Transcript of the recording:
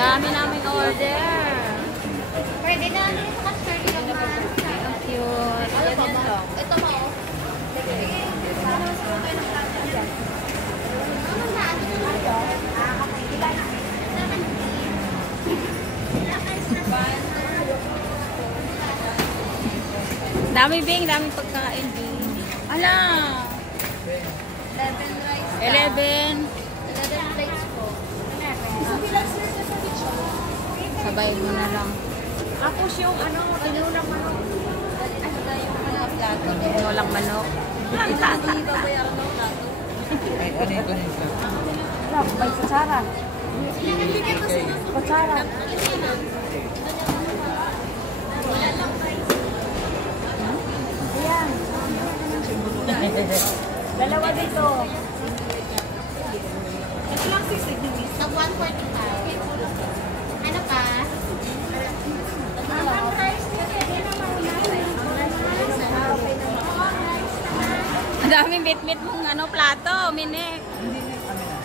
Dami naming order. Pwede na. Ito naman. Ang cute. Ganyan lang. Ito mo. Dami Bing, daming pagkain Bing. Ala! 11 rice. 11. 11 plates po. Sabay mo na lang. Tapos yung tinulang manok. Ano na yung plato? Walang manok. Hindi babayaran ng plato. Ay, ano ito nito? May kutsara. Kutsara. Ayan. Dalawa dito. Ito lang 60 sa 145. Ano pa? Ang daming bit-bit mong plato, Minek. Hindi na kami na.